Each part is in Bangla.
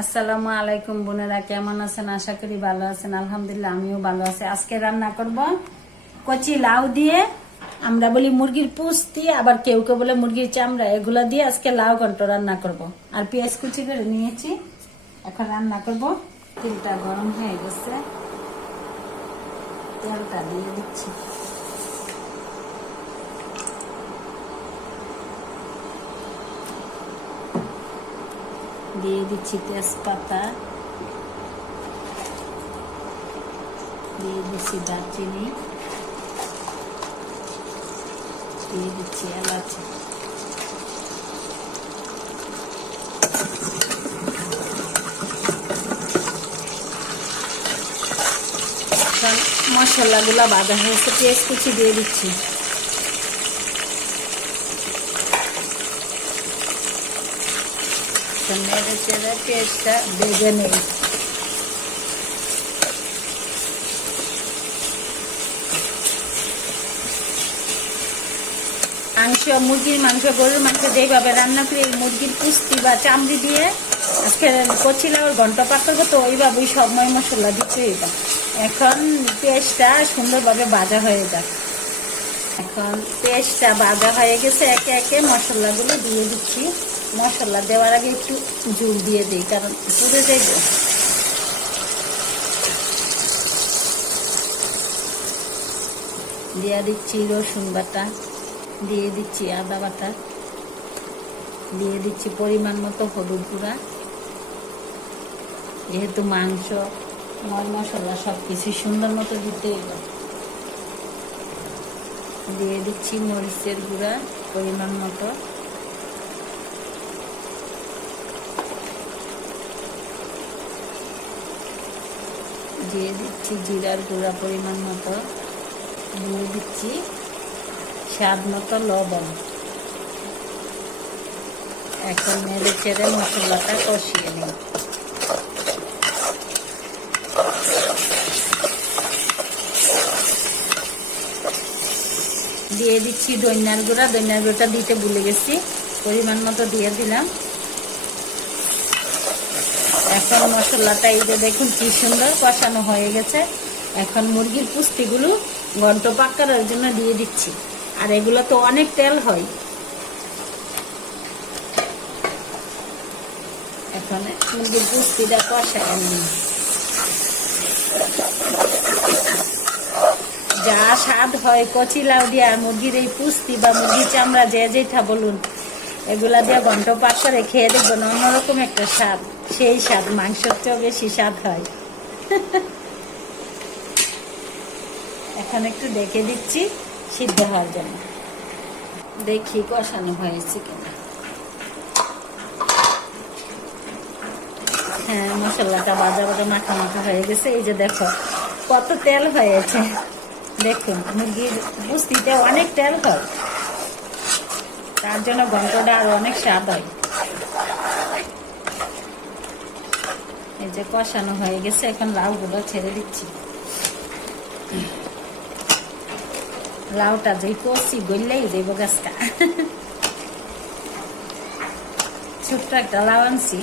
আসসালামু আলাইকুম বোনেরা, কেমন আছেন? আশা করি ভালো আছেন। আলহামদুলিল্লাহ আমিও ভালো আছি। আজকে রান্না করব কচি লাউ দিয়ে, আমরা বলি মুরগির পুস্তি, আবার কেউ কেউ বলে মুরগির চামড়া, এগুলা দিয়ে আজকে লাউ ঘন্ট রান্না করব। আর পেঁয়াজ কুচি করে নিয়েছি, এখন রান্না করব। তেলটা গরম হয়ে গেছে, তেলটা দিয়ে দিচ্ছি। দিয়ে দিচ্ছি তেজপাতা, দিয়ে দিচ্ছি দারচিনি, দিয়ে দিচ্ছি এলাচ, মশলাগুলা বাঁধা হয়েছে, পেঁয়াজ কুচি দিয়ে দিচ্ছি। নেড়ে চেড়ে পেঁয়াজটা ভেজে নেই। মাংস, মুরগির মাংস, গরুর মাংস যেভাবে রান্না করি, মুরগির পুস্তি বা চামড়ি দিয়ে আজকে কচি লাউর ঘন্ট পাক করবো, তো ওইভাবেই সব মশলা দিচ্ছি। এটা এখন পেঁয়াজটা সুন্দরভাবে ভাজা হয়ে যাক। এখন পেঁয়াজটা ভাজা হয়ে গেছে, একে একে মশলাগুলো দিয়ে দিচ্ছি। মশলা দেওয়ার আগে একটু জল দিয়ে দিই, কারণ পুড়ে যাইবে। দিয়ে দিচ্ছি রসুন বাটা, দিয়ে দিচ্ছি আদা বাটা, দিয়ে দিচ্ছি পরিমাণ মতো হলুদ গুঁড়া। যেহেতু মাংস, মশলা সবকিছু সুন্দর মতো দিতে হবে। দিয়ে দিচ্ছি মরিচের গুঁড়া পরিমাণ মতো, দিয়ে দিচ্ছি জিরার গুঁড়া পরিমাণ মতো, দিয়ে দিচ্ছি স্বাদ মতো লবণ। এখন নেড়ে চেড়ে মশলাটা কষিয়ে নিই। দিয়ে দিচ্ছি ধনিয়ার গুঁড়া, ধনিয়ার গুঁড়োটা দিতে ভুলে গেছি, পরিমাণ মতো দিয়ে দিলাম। এখন মশলাটা এই যে দেখুন কি সুন্দর কষানো হয়ে গেছে। এখন মুরগির পুস্তিগুলো ঘন্ট পাক করার জন্য দিয়ে দিচ্ছি। আর এগুলো তো অনেক তেল হয়। এখন মুরগির পুস্তিটা কষায় নিই। যা স্বাদ হয় কচি লাউ দিয়ে আর মুরগির এই পুস্তি বা মুরগির চামড়া, যে যেটা বলুন, এগুলা দিয়ে ঘন্ট পাক করে খেয়ে দেখবেন অন্যরকম একটা স্বাদ। সেই স্বাদ মাংসের চেয়েও বেশি স্বাদ হয়। এখন একটু দেখে দিচ্ছি সিদ্ধ হওয়ার জন্য, দেখি কষানো হয়েছে কিনা। হ্যাঁ, মশলাটা বাজা বাজা মাখা মাখা হয়ে গেছে। এই যে দেখো কত তেল হয়েছে, দেখুন মুরগির পুস্তিতে অনেক তেল হয়, তার জন্য ঘন্টটা আরো অনেক স্বাদ হয়। এই যে কষানো হয়ে গেছে, এখন লাউগুলো ছেড়ে দিচ্ছি। লাউটা যে কষি গললেই যাইব গাছটা। ছোট্ট একটা লাউ আনছি,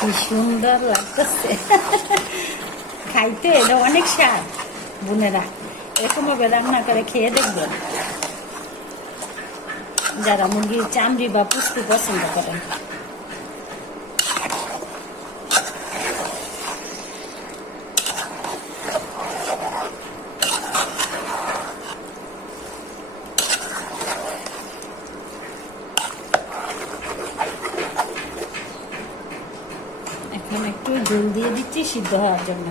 কি সুন্দর লাগতেছে খাইতে। এটা অনেক স্বাদ। বোনেরা এরকম ভাবে রান্না করে খেয়ে দেখবেন, যারা মুরগির চামড়ি বা পুস্তি পছন্দ করেন। এখন একটু ঝোল দিয়ে দিচ্ছি সিদ্ধ হওয়ার জন্য।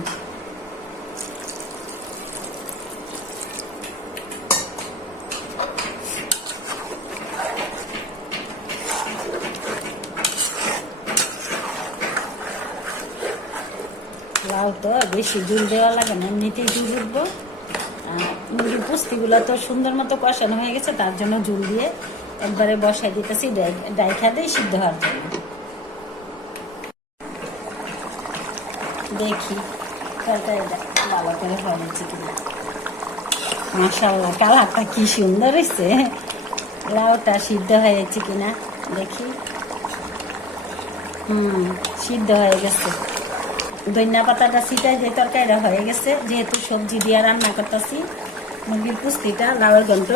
লাউ তো বেশি ঝোল দেওয়া লাগে না, এমনিতেই ঝোল উঠবো। মুরগির পুস্তিগুলো তো সুন্দর মতো কষানো হয়ে গেছে, তার জন্য ঝোল দিয়ে একবারে বসাই দিতেছি ডাই খাতেই সিদ্ধ হওয়ার জন্য। দেখি তরকারিটা ভালো করে হয়েছে কিনা। মাশাআল্লাহ কালারটা কি সুন্দর হয়েছে, লাউটা সিদ্ধ হয়েছে কিনা দেখি। সিদ্ধ হয়ে গেছে। ধনিয়া পাতাটা ছিটাই যে তরকারিটা হয়ে গেছে, যেহেতু সবজি দিয়ে রান্না করতেছি মুরগির পুস্তিটা লাউয়ের ঘন্ট,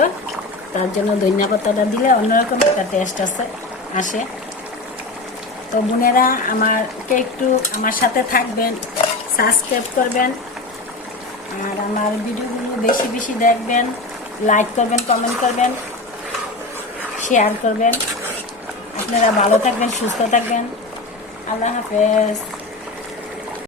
তার জন্য ধনিয়া পাতাটা দিলে অন্যরকম একটা টেস্ট আসে। তো বোনেরা আমাকে একটু আমার সাথে থাকবেন, সাবস্ক্রাইব করবেন, আর আমার ভিডিওগুলো বেশি বেশি দেখবেন, লাইক করবেন, কমেন্ট করবেন, শেয়ার করবেন। আপনারা ভালো থাকবেন, সুস্থ থাকবেন। আল্লাহ হাফেজ।